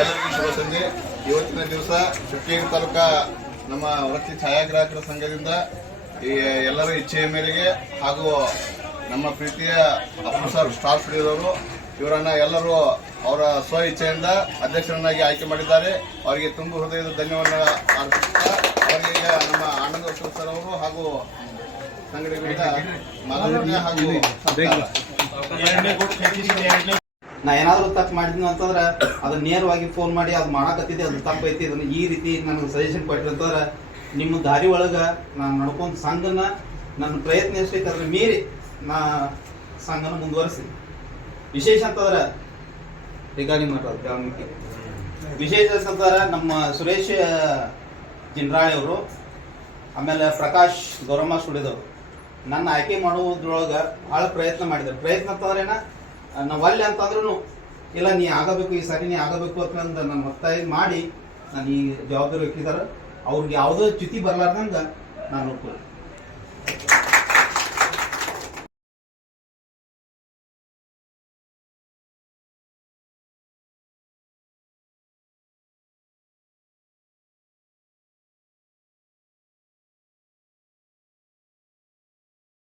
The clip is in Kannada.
ಎಲ್ಲರಿಗೂ ಶುಭ ಸಂಜೆ. ಇವತ್ತಿನ ದಿವಸ ಶೃಂಗೇರಿ ತಾಲೂಕಾ ನಮ್ಮ ವೃತ್ತಿ ಛಾಯಾಗ್ರಾಹಕರ ಸಂಘದಿಂದ ಈ ಎಲ್ಲರ ಇಚ್ಛೆಯ ಮೇರೆಗೆ ಹಾಗೂ ನಮ್ಮ ಪ್ರೀತಿಯ ಅಪ್ಪು ಸರ್ ಸ್ಟಾರ್ ಸ್ಟುಡಿಯೋದವರು ಇವರನ್ನ ಎಲ್ಲರೂ ಅವರ ಸ್ವ ಇಚ್ಛೆಯಿಂದ ಅಧ್ಯಕ್ಷರನ್ನಾಗಿ ಆಯ್ಕೆ ಮಾಡಿದ್ದಾರೆ. ಅವರಿಗೆ ತುಂಬ ಹೃದಯದ ಧನ್ಯವಾದ ಅರ್ಪಿಸುತ್ತಾ ಅವರಿಗೆ ನಮ್ಮ ಆನಂದ ಸರ್ ಅವರು ಹಾಗೂ ಸಂಘಟನೆಗಳಿಂದ ಮಾಲಾರ್ಪಣೆ ಹಾಗೂ ನಾ ಏನಾದರೂ ತಪ್ಪು ಮಾಡಿದ್ನು ಅಂತಂದ್ರೆ ಅದನ್ನ ನೇರವಾಗಿ ಫೋನ್ ಮಾಡಿ ಅದು ಮಾಡಕತ್ತಿದ್ದೆ, ಅದು ತಪ್ಪೈತಿ, ಅದನ್ನ ಈ ರೀತಿ ನನಗೆ ಸಜೆಷನ್ ಕೊಟ್ಟರೆ ಅಂತಂದ್ರೆ ನಿಮ್ಮ ದಾರಿ ಒಳಗೆ ನಾನು ನಡ್ಕೊಂಡು ಸಂಘನ ನನ್ನ ಪ್ರಯತ್ನ ಎಷ್ಟೈತೆ ಅದ್ರ ಮೀರಿ ನಾ ಸಂಘನ ಮುಂದುವರಿಸ್ತೀನಿ. ವಿಶೇಷ ಅಂತಂದ್ರೆ ರಿಗಾರ್ಡಿಂಗ್ ಮಾಡೋದು ಗ್ರಾಮಕ್ಕೆ ವಿಶೇಷ ಅಂತಂದ್ರೆ ನಮ್ಮ ಸುರೇಶ್ ಜಿನ್ರಾಳಿ ಅವರು, ಆಮೇಲೆ ಪ್ರಕಾಶ್ ಗೌರಮ್ಮ ಸ್ಟುಡಿಯೋದವರು ನನ್ನ ಆಯ್ಕೆ ಮಾಡುವುದ್ರೊಳಗೆ ಭಾಳ ಪ್ರಯತ್ನ ಮಾಡಿದ್ದಾರೆ. ಪ್ರಯತ್ನ ಅಂತಂದ್ರೆ ನಾವು ಅಲ್ಲಿ ಅಂತಂದ್ರೂ ಇಲ್ಲ ನೀ ಆಗಬೇಕು, ಈ ಸಾರಿ ನೀ ಆಗಬೇಕು ಅಂತಂದು ನನ್ನ ಒತ್ತಾಯ ಮಾಡಿ ನಾನು ಈ ಜವಾಬ್ದಾರಿ ಇಟ್ಟಿದ್ದಾರೆ. ಅವ್ರಿಗೆ ಯಾವುದೋ ಚ್ಯುತಿ ಬರಲಾರ್ದಂಗೆ ನಾನು ನೋಡ್ಕೊಳ್ಳಿ.